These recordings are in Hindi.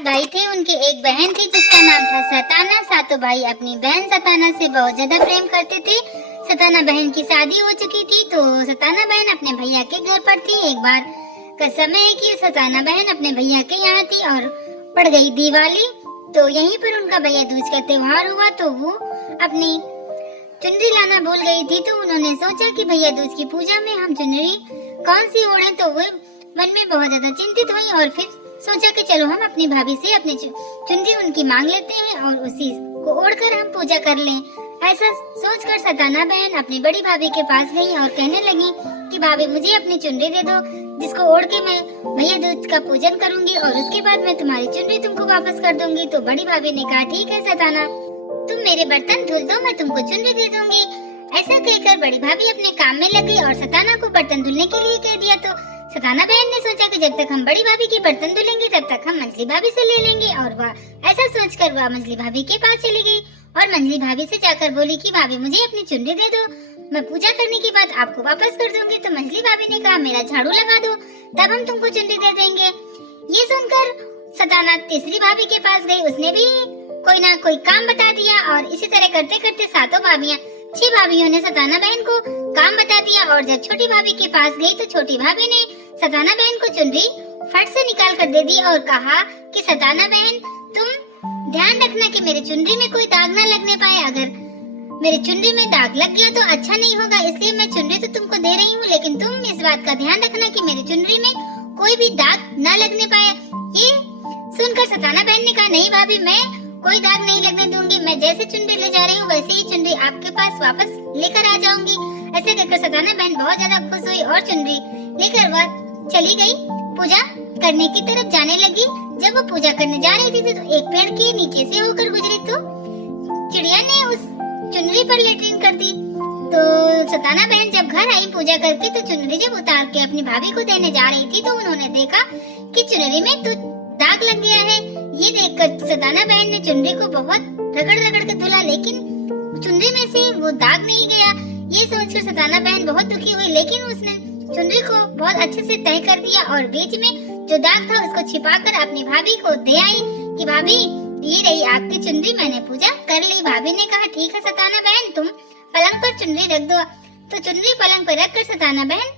भाई थे, उनके एक बहन थी जिसका नाम था सताना। सातों भाई अपनी बहन सताना से बहुत ज्यादा प्रेम करते थे। सताना बहन की शादी हो चुकी थी तो सताना बहन अपने भैया के घर पर थी। एक बार का समय है कि सताना बहन अपने भैया के यहाँ थी और पड़ गई दिवाली। तो यहीं पर उनका भैया दूज का त्योहार हुआ तो वो अपनी चुनरी लाना भूल गई थी। तो उन्होंने सोचा कि भैया दूज की पूजा में हम चुनरी कौन सी ओढ़े। तो वो मन में बहुत ज्यादा चिंतित हुई और फिर सोचा कि चलो हम अपनी भाभी से अपनी चुनरी उनकी मांग लेते हैं और उसी को ओढ़कर हम पूजा कर लें। ऐसा सोचकर सताना बहन अपनी बड़ी भाभी के पास गई और कहने लगी कि भाभी मुझे अपनी चुनरी दे दो, जिसको ओढ़ के मैं भैया दूज का पूजन करूंगी और उसके बाद मैं तुम्हारी चुनरी तुमको वापस कर दूंगी। तो बड़ी भाभी ने कहा ठीक है सताना, तुम मेरे बर्तन धुल दो, मैं तुमको चुनरी दे दूंगी। ऐसा कहकर बड़ी भाभी अपने काम में लग गई और सताना को बर्तन धुलने के लिए कह दिया। तो सताना बहन ने सोचा कि जब तक हम बड़ी भाभी की बर्तन धुलेंगे तब तक हम मंजली भाभी से ले लेंगे। और वह ऐसा सोचकर वह मंजली भाभी के पास चली गई और मंजली भाभी से जाकर बोली कि भाभी मुझे अपनी चुनरी दे दो, मैं पूजा करने के बाद आपको वापस कर दूंगी। तो मंजली भाभी ने कहा मेरा झाड़ू लगा दो, तब हम तुमको चुनरी दे देंगे। ये सुनकर सताना तीसरी भाभी के पास गई, उसने भी कोई ना कोई काम बता दिया और इसी तरह करते करते सातों भाभियां 6 भाभियों ने सताना बहन को काम बता दिया। और जब छोटी भाभी के पास गई तो छोटी भाभी ने सताना बहन को चुनरी फट से निकाल कर दे दी और कहा कि सताना बहन तुम ध्यान रखना कि मेरी चुनरी में कोई दाग न लगने पाए। अगर मेरी चुनरी में दाग लग गया तो अच्छा नहीं होगा, इसलिए मैं चुनरी तो तुमको दे रही हूँ, लेकिन तुम इस बात का ध्यान रखना कि मेरी चुनरी में कोई भी दाग न लगने पाए। ये सुनकर सताना बहन ने कहा नहीं भाभी, मैं कोई दाग नहीं लगने दूंगी, मैं जैसे चुनरी ले जा रही हूँ वैसे ही चुनरी आपके पास वापस लेकर आ जाऊंगी। ऐसे कहकर सताना बहन बहुत ज्यादा खुश हुई और चुनरी लेकर वह चली गई पूजा करने की तरफ जाने लगी। जब वो पूजा करने जा रही थी तो एक पेड़ के नीचे से होकर गुजरी तो चिड़िया ने उस चुनरी पर लेटरिन कर दी। तो सताना बहन जब घर आई पूजा करके तो चुनरी जब उतार के अपनी भाभी को देने जा रही थी तो उन्होंने देखा कि चुनरी में तो दाग लग गया है। ये देखकर सताना बहन ने चुनरी को बहुत रगड़ रगड़ कर धुला, लेकिन चुनरी में से वो दाग नहीं गया। ये सोचकर सताना बहन बहुत दुखी हुई, लेकिन उसने चुनरी को बहुत अच्छे से तय कर दिया और बीच में जो दाग था उसको छिपाकर अपनी भाभी को दे आई कि भाभी ये रही आपकी चुनरी, मैंने पूजा कर ली। भाभी ने कहा ठीक है सताना बहन, तुम पलंग पर चुनरी रख दो। तो चुनरी पलंग पर रखकर सताना बहन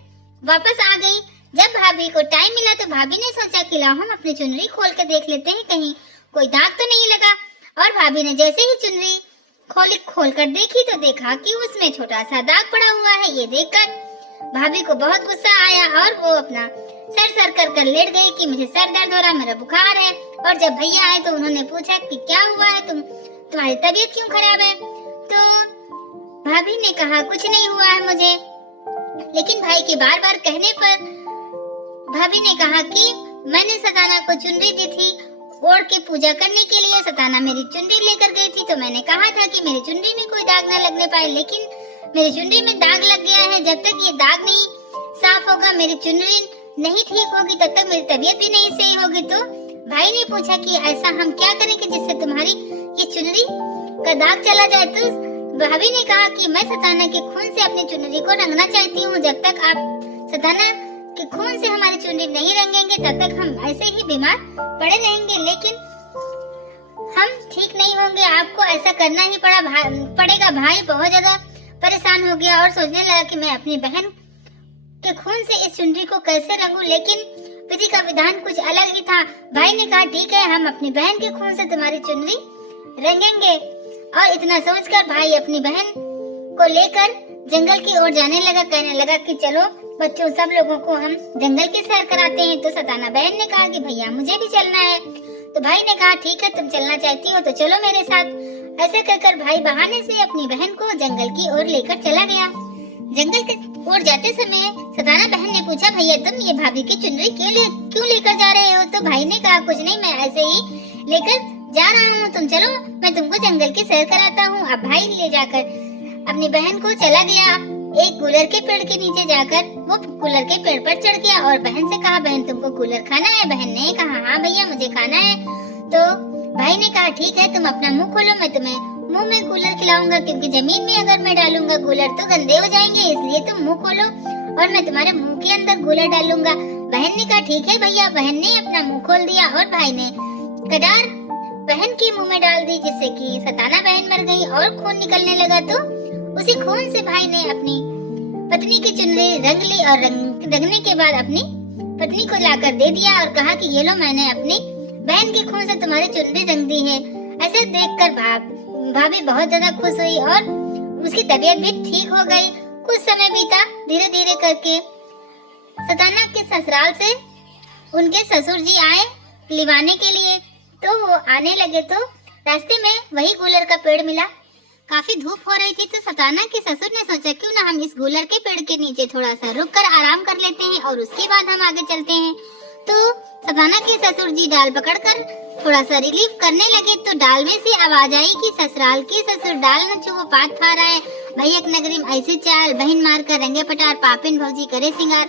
वापस आ गई। जब भाभी को टाइम मिला तो भाभी ने सोचा कि लाओ हम अपनी चुनरी खोल कर देख लेते हैं कहीं कोई दाग तो नहीं लगा। और भाभी ने जैसे ही चुनरी खोल कर देखी तो देखा कि उसमें छोटा सा दाग पड़ा हुआ है। ये देखकर भाभी को बहुत गुस्सा आया और वो अपना सर कर लेट गई कि मुझे सर दर्द हो रहा, मेरा बुखार है। और जब भैया आए तो उन्होंने पूछा कि क्या हुआ है, तुम्हारी तबीयत क्यों खराब है। तो भाभी ने कहा कुछ नहीं हुआ है मुझे, लेकिन भाई के बार बार कहने पर भाभी ने कहा कि मैंने सताना को चुनरी दी थी ओढ़ के पूजा करने के लिए। सताना मेरी चुनरी लेकर गई थी तो मैंने कहा था कि मेरी चुनरी में कोई दाग न लगने पाए, लेकिन मेरी चुनरी में दाग लग गया है। जब तक ये दाग नहीं साफ होगा, मेरी चुनरी नहीं ठीक होगी, तब तक मेरी तबीयत भी नहीं सही होगी। तो भाई ने पूछा कि ऐसा हम क्या करें कि जिससे तुम्हारी ये चुनरी का दाग चला जाए। तो भाभी ने कहा कि मैं सताना के खून से अपनी चुनरी को रंगना चाहती हूँ। जब तक आप सताना के खून से हमारी चुनरी नहीं रंगेंगे तब तक हम ऐसे ही बीमार पड़े रहेंगे, लेकिन हम ठीक नहीं होंगे, आपको ऐसा करना ही पड़ेगा। भाई बहुत ज्यादा परेशान हो गया और सोचने लगा कि मैं अपनी बहन के खून से इस चुनरी को कैसे रंगूं, लेकिन विधि का विधान कुछ अलग ही था। भाई ने कहा ठीक है, हम अपनी बहन के खून से तुम्हारी चुनरी रंगेंगे। और इतना सोचकर भाई अपनी बहन को लेकर जंगल की ओर जाने लगा। कहने लगा कि चलो बच्चों सब लोगों को हम जंगल की सैर कराते हैं। तो सताना बहन ने कहा कि भैया मुझे भी चलना है। तो भाई ने कहा ठीक है, तुम चलना चाहती हो तो चलो मेरे साथ। ऐसे कहकर भाई बहाने से अपनी बहन को जंगल की ओर लेकर चला गया। जंगल की ओर जाते समय सताना बहन ने पूछा भैया तुम ये भाभी की चुनरी क्यों लेकर जा रहे हो। तो भाई ने कहा कुछ नहीं, मैं ऐसे ही लेकर जा रहा हूँ, तुम चलो मैं तुमको जंगल की सैर कराता हूँ। अब भाई ले जाकर अपनी बहन को चला गया। एक कूलर के पेड़ के नीचे जाकर वो कूलर के पेड़ पर चढ़ गया और बहन से कहा बहन तुमको कूलर खाना है। बहन ने कहा हाँ भैया मुझे खाना है। तो भाई ने कहा ठीक है, तुम अपना मुंह खोलो, मैं तुम्हें मुंह में कूलर खिलाऊंगा, क्योंकि जमीन में अगर मैं डालूंगा कूलर तो गंदे हो जाएंगे, इसलिए तुम मुंह खोलो और मैं तुम्हारे मुंह के अंदर कूलर डालूंगा। बहन ने कहा ठीक है भैया। बहन ने अपना मुंह खोल दिया और भाई ने कटार बहन के मुंह में डाल दी, जिससे कि सताना बहन मर गई और खून निकलने लगा। तो उसी खून से भाई ने अपनी पत्नी की चुनरी रंग ली और रंगने के बाद अपनी पत्नी को लाकर दे दिया और कहा कि ये लो, मैंने अपनी बहन के खून से तुम्हारी चुनरी रंग दी है। ऐसे देखकर भाभी बहुत ज्यादा खुश हुई और उसकी तबीयत भी ठीक हो गई। कुछ समय बीता, धीरे धीरे करके सताना के ससुराल से उनके ससुर जी आए लिवाने के लिए। तो वो आने लगे तो रास्ते में वही गूलर का पेड़ मिला। काफी धूप हो रही थी तो सताना के ससुर ने सोचा क्यों ना हम इस गूलर के पेड़ के नीचे थोड़ा सा रुककर आराम कर लेते हैं और उसके बाद हम आगे चलते हैं। तो सताना के ससुर जी डाल पकड़कर थोड़ा सा रिलीफ करने लगे तो डाल में से आवाज आई कि ससुराल के ससुर डाल न छुओ पात फारा है, भैया नगरी में ऐसे चाल, बहन मार कर रंगे पटार, पापिन भौजी करे सिंगार।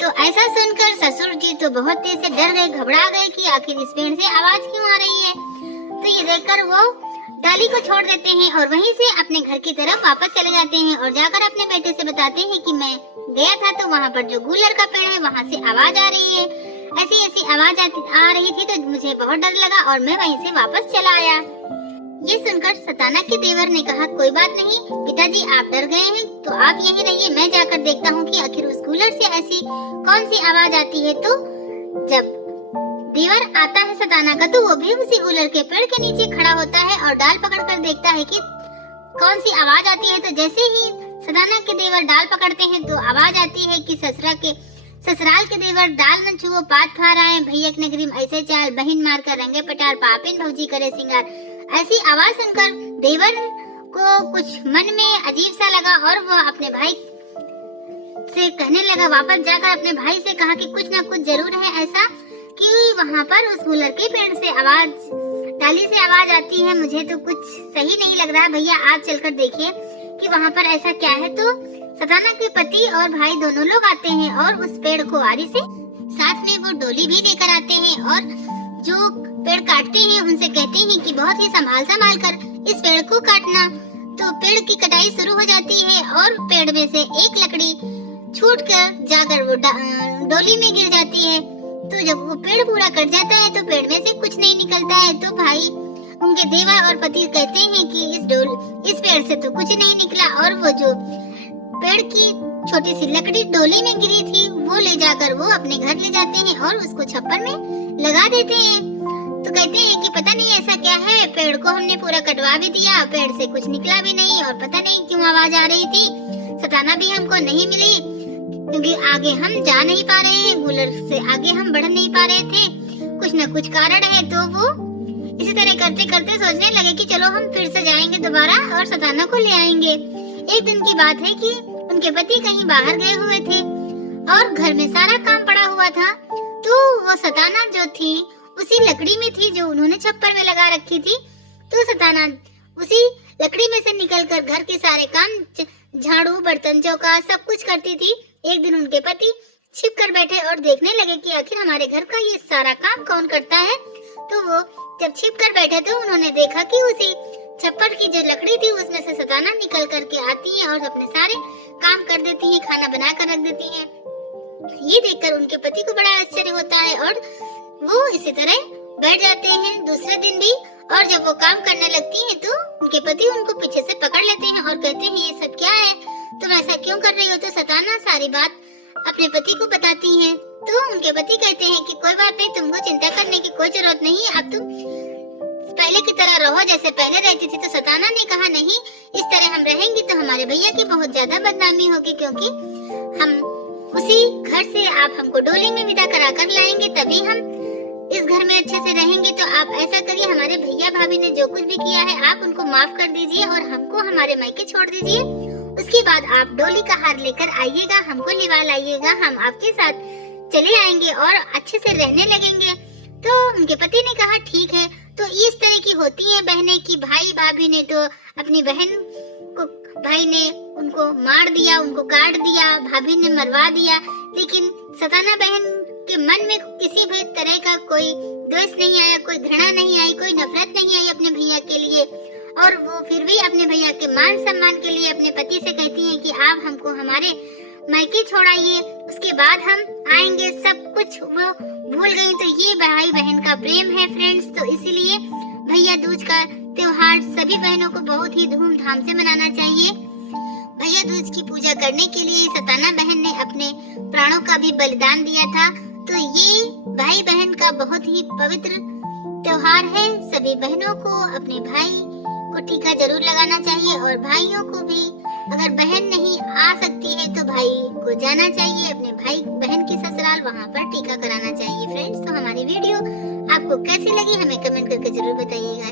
तो ऐसा सुनकर ससुर जी तो बहुत तेज से डर गए, घबरा गए कि आखिर इस पेड़ से आवाज क्यों आ रही है। तो ये देखकर वो डाली को छोड़ देते हैं और वहीं से अपने घर की तरफ वापस चले जाते हैं और जाकर अपने बेटे से बताते हैं कि मैं गया था तो वहाँ पर जो गूलर का पेड़ है वहाँ से आवाज आ रही है, ऐसी ऐसी आवाज आ रही थी तो मुझे बहुत डर लगा और मैं वहीं से वापस चला आया। ये सुनकर सताना के देवर ने कहा कोई बात नहीं पिताजी, आप डर गए हैं तो आप यहीं रहिए, मैं जाकर देखता हूँ कि आखिर उस गूलर से ऐसी कौन सी आवाज आती है। तो जब देवर आता है सताना का तो वो भी उसी गूलर के पेड़ के नीचे खड़ा होता है और डाल पकड़कर देखता है कि कौन सी आवाज आती है। तो जैसे ही सताना के देवर डाल पकड़ते हैं तो आवाज आती है कि ससुराल के देवर डाल न छुओ पात फारा है, भैया नगरी में ऐसे चाल, बहन मार कर रंगे पटार, पापिन भौजी करे सिंगार। ऐसी आवाज सुनकर देवर को कुछ मन में अजीब सा लगा और वो अपने भाई से कहने लगा, वापस जाकर अपने भाई से कहा कि कुछ ना कुछ जरूर है ऐसा कि वहाँ पर उस गूलर के पेड़ से डाली से आवाज आती है, मुझे तो कुछ सही नहीं लग रहा, भैया आप चलकर देखिए कि वहाँ पर ऐसा क्या है। तो सताना के पति और भाई दोनों लोग आते हैं और उस पेड़ को आरी से साथ में वो डोली भी लेकर आते हैं और जो पेड़ काटते हैं उनसे कहते हैं कि बहुत ही संभाल कर इस पेड़ को काटना। तो पेड़ की कटाई शुरू हो जाती है और पेड़ में से एक लकड़ी छूटकर जाकर वो डोली में गिर जाती है। तो जब वो पेड़ पूरा कट जाता है तो पेड़ में से कुछ नहीं निकलता है। तो भाई उनके देवर और पति कहते हैं कि इस पेड़ से तो कुछ नहीं निकला और वो जो पेड़ की छोटी सी लकड़ी डोली में गिरी थी वो ले जाकर वो अपने घर ले जाते हैं और उसको छप्पर में लगा देते हैं। तो कहते हैं कि पता नहीं ऐसा क्या है, पेड़ को हमने पूरा कटवा भी दिया, पेड़ से कुछ निकला भी नहीं और पता नहीं क्यों आवाज आ रही थी, सताना भी हमको नहीं मिली क्योंकि आगे हम जा नहीं पा रहे हैं, गूलर से आगे हम बढ़ नहीं पा रहे थे, कुछ न कुछ कारण है। तो वो इसी तरह करते करते सोचने लगे कि चलो हम फिर से जाएंगे दोबारा और सताना को ले आएंगे। एक दिन की बात है कि उनके पति कहीं बाहर गए हुए थे और घर में सारा काम पड़ा हुआ था। तो वो सताना जो थी उसी लकड़ी में थी जो उन्होंने छप्पर में लगा रखी थी। तो सताना उसी लकड़ी में से निकलकर घर के सारे काम, झाड़ू, बर्तन, चौका सब कुछ करती थी। एक दिन उनके पति छिप कर बैठे और देखने लगे कि आखिर हमारे घर का ये सारा काम कौन करता है। तो वो जब छिप कर बैठे तो उन्होंने देखा कि उसी छप्पर की जो लकड़ी थी उसमें से सताना निकल करके आती है और अपने सारे काम कर देती है, खाना बना कर रख देती है। ये देखकर उनके पति को बड़ा आश्चर्य होता है और वो इसी तरह बैठ जाते हैं दूसरे दिन भी। और जब वो काम करने लगती हैं तो उनके पति उनको पीछे से पकड़ लेते हैं और कहते हैं ये सब क्या है, तुम ऐसा क्यों कर रही हो। तो सताना सारी बात अपने पति को बताती हैं। तो उनके पति कहते हैं कि कोई बात नहीं, तुमको चिंता करने की कोई जरूरत नहीं, अब तुम पहले की तरह रहो जैसे पहले रहती थी। तो सताना ने कहा नहीं, इस तरह हम रहेंगे तो हमारे भैया की बहुत ज्यादा बदनामी होगी, क्योंकि हम उसी घर से आप हमको डोली में विदा करा कर लाएंगे तभी हम इस घर में अच्छे से रहेंगे। तो आप ऐसा करिए, हमारे भैया भाभी ने जो कुछ भी किया है आप उनको माफ कर दीजिए और हमको हमारे मायके छोड़ दीजिए। उसके बाद आप डोली का हार लेकर आइएगा, हमको लिवा लाइएगा, हम आपके साथ चले आएंगे और अच्छे से रहने लगेंगे। तो उनके पति ने कहा ठीक है। तो इस तरह की होती है बहनें कि भाई भाभी ने तो अपनी बहन को, भाई ने उनको मार दिया, उनको काट दिया, भाभी ने मरवा दिया, लेकिन सताना बहन के मन में किसी भी तरह का कोई द्वेष नहीं आया, कोई घृणा नहीं आई, कोई नफरत नहीं आई अपने भैया के लिए। और वो फिर भी अपने भैया के मान सम्मान के लिए अपने पति से कहती हैं कि आप हमको हमारे मायके छोड़ाइए, उसके बाद हम आएंगे। सब कुछ वो भूल गई तो ये भाई बहन का प्रेम है फ्रेंड्स। तो इसीलिए भैया दूज का त्योहार सभी बहनों को बहुत ही धूमधाम से मनाना चाहिए। भैया दूज की पूजा करने के लिए सताना बहन ने अपने प्राणों का भी बलिदान दिया था। तो ये भाई बहन का बहुत ही पवित्र त्योहार है। सभी बहनों को अपने भाई को टीका जरूर लगाना चाहिए और भाइयों को भी, अगर बहन नहीं आ सकती है तो भाई को जाना चाहिए अपने भाई बहन की ससुराल, वहाँ पर टीका कराना चाहिए फ्रेंड्स। तो हमारी वीडियो आपको कैसी लगी हमें कमेंट करके जरूर बताइएगा।